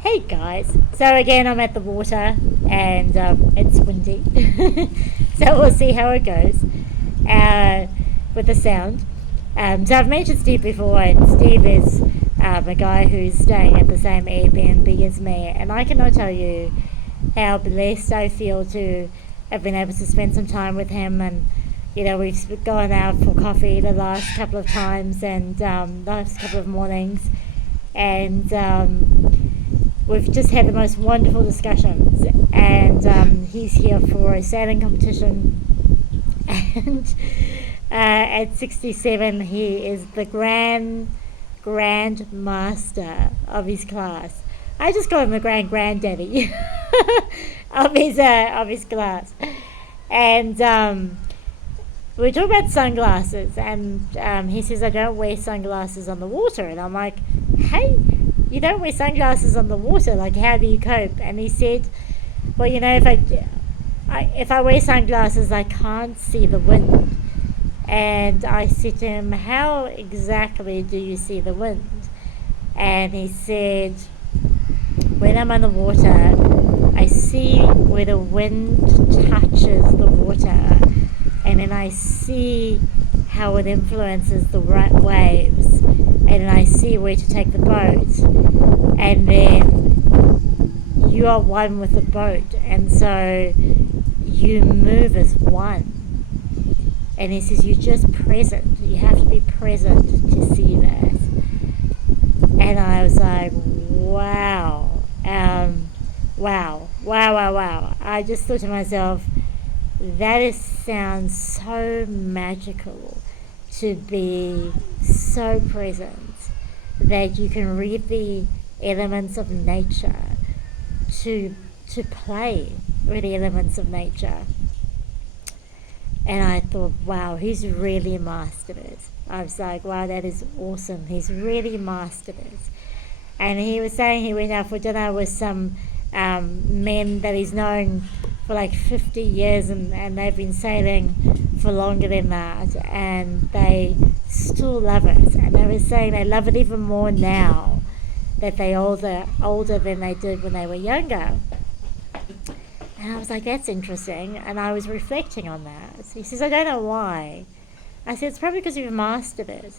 Hey guys, so again I'm at the water and it's windy, so we'll see how it goes with the sound. So I've mentioned Steve before, and Steve is a guy who's staying at the same Airbnb as me, and I cannot tell you how blessed I feel to have been able to spend some time with him. And we've gone out for coffee the last couple of times, and last couple of mornings, and we've just had the most wonderful discussions. And he's here for a sailing competition, and at 67 he is the grand master of his class. I just call him the granddaddy of his class. And we talk about sunglasses, and he says I don't wear sunglasses on the water, and I'm like, hey, you don't wear sunglasses on the water, like how do you cope? And he said, well, if I wear sunglasses I can't see the wind. And I said to him, how exactly do you see the wind? And he said, when I'm on the water I see where the wind touches the water, and then I see how it influences the waves, and then I see where to take the boat, and then you are one with the boat, and so you move as one. And he says you're just present, you have to be present to see that. And I was like, wow. Wow. I just thought to myself, sounds so magical, to be so present that you can read the elements of nature, to play with the elements of nature. And I thought, wow, he's really mastered it. I was like, wow, that is awesome. He's really mastered it. And he was saying he went out for dinner with some men that he's known for like 50 years, and they've been sailing for longer than that, and they still love it. And they were saying they love it even more now that they're older than they did when they were younger. And I was like, that's interesting. And I was reflecting on that. He says, I don't know why. I said, it's probably because you've mastered it.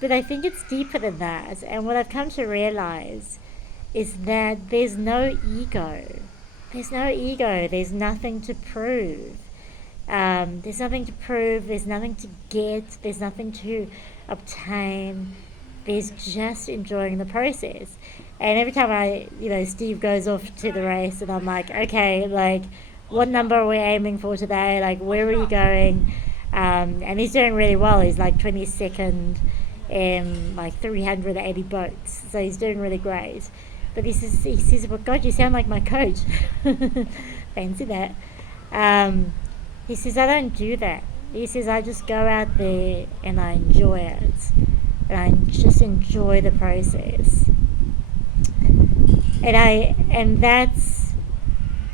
But I think it's deeper than that. And what I've come to realize is that there's no ego. There's no ego. There's nothing to prove. There's nothing to prove. There's nothing to get. There's nothing to obtain. There's just enjoying the process. And every time Steve goes off to the race, and I'm like, okay, like, what number are we aiming for today? Like, where are you going? And he's doing really well. He's like 22nd in like 380 boats. So he's doing really great. But he says, well, God, you sound like my coach. Fancy that. He says, I don't do that. He says, I just go out there and I enjoy it. And I just enjoy the process. And that's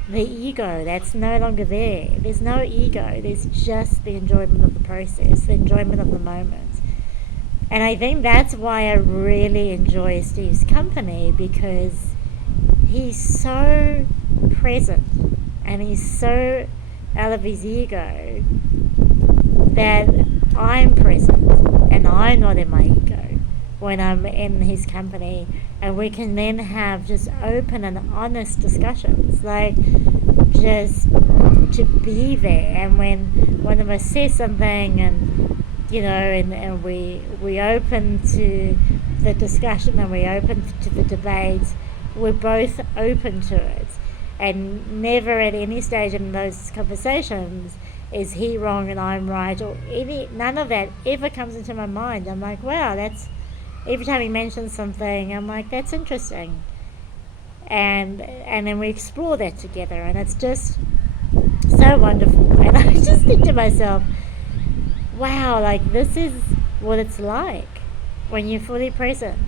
the ego. That's no longer there. There's no ego. There's just the enjoyment of the process, the enjoyment of the moment. And I think that's why I really enjoy Steve's company, because he's so present and he's so out of his ego that I'm present and I'm not in my ego when I'm in his company, and we can then have just open and honest discussions, like just to be there. And when one of us says something, and and we open to the discussion and we open to the debate, we're both open to it, and never at any stage in those conversations is he wrong and I'm right, or none of that ever comes into my mind. I'm like, wow, every time he mentions something, I'm like, that's interesting. And then we explore that together, and it's just so wonderful. And I just think to myself, wow, like, this is what it's like when you're fully present.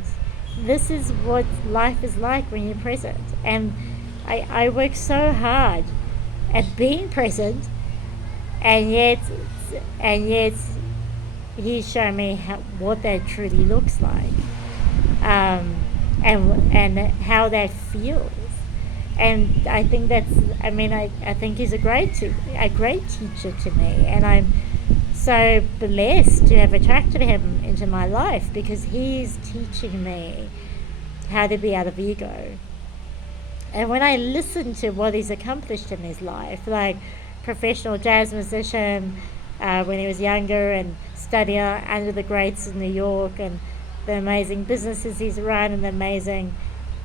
This is what life is like when you're present. And I work so hard at being present, and yet he's shown me what that truly looks like. and how that feels. And I think I think he's a great teacher to me, and I'm so blessed to have attracted him into my life because he's teaching me how to be out of ego. And when I listen to what he's accomplished in his life, like professional jazz musician when he was younger, and studying under the greats in New York, and the amazing businesses he's run, and the amazing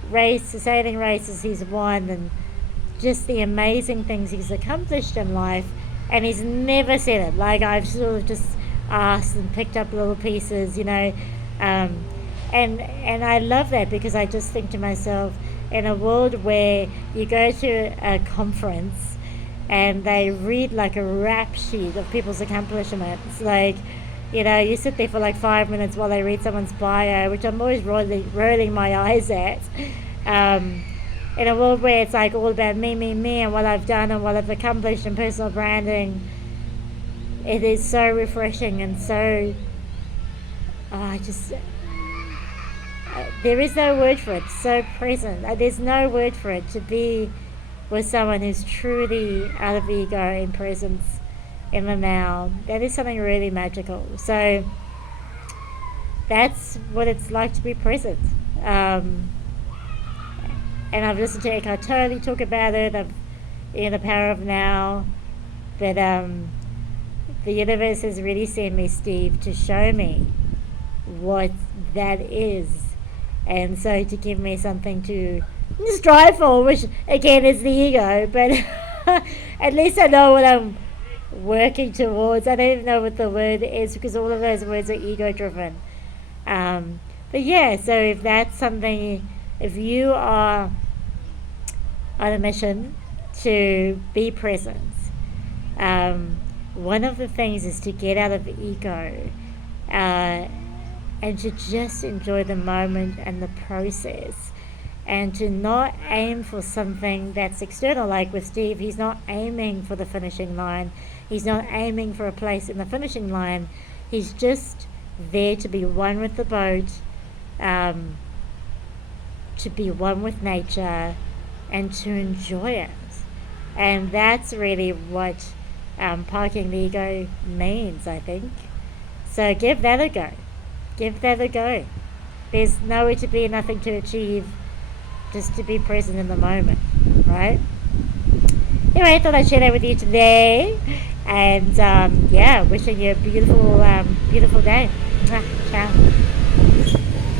sailing races he's won, and just the amazing things he's accomplished in life. And he's never said it. Like, I've sort of just asked and picked up little pieces, um, and I love that because I just think to myself, in a world where you go to a conference and they read like a rap sheet of people's accomplishments, like, you sit there for like 5 minutes while they read someone's bio, which I'm always rolling my eyes at. In a world where it's like all about me, and what I've done and what I've accomplished in personal branding, it is so refreshing and so, there is no word for it, so present. There's no word for it to be with someone who's truly out of ego in presence in the now. That is something really magical. So that's what it's like to be present. And I've listened to Eckhart Tolle talk about it, The Power of Now, that the universe has really sent me, Steve, to show me what that is. And so to give me something to strive for, which again is the ego, but at least I know what I'm working towards. I don't even know what the word is because all of those words are ego driven. But yeah, so if that's something, if you are on a mission to be present, one of the things is to get out of ego and to just enjoy the moment and the process, and to not aim for something that's external. Like with Steve, he's not aiming for the finishing line. He's not aiming for a place in the finishing line. He's just there to be one with the boat, to be one with nature, and to enjoy it. And that's really what parking the ego means, I think. So give that a go. Give that a go. There's nowhere to be, nothing to achieve, just to be present in the moment, right? Anyway, I thought I'd share that with you today. And wishing you a beautiful day. Ciao.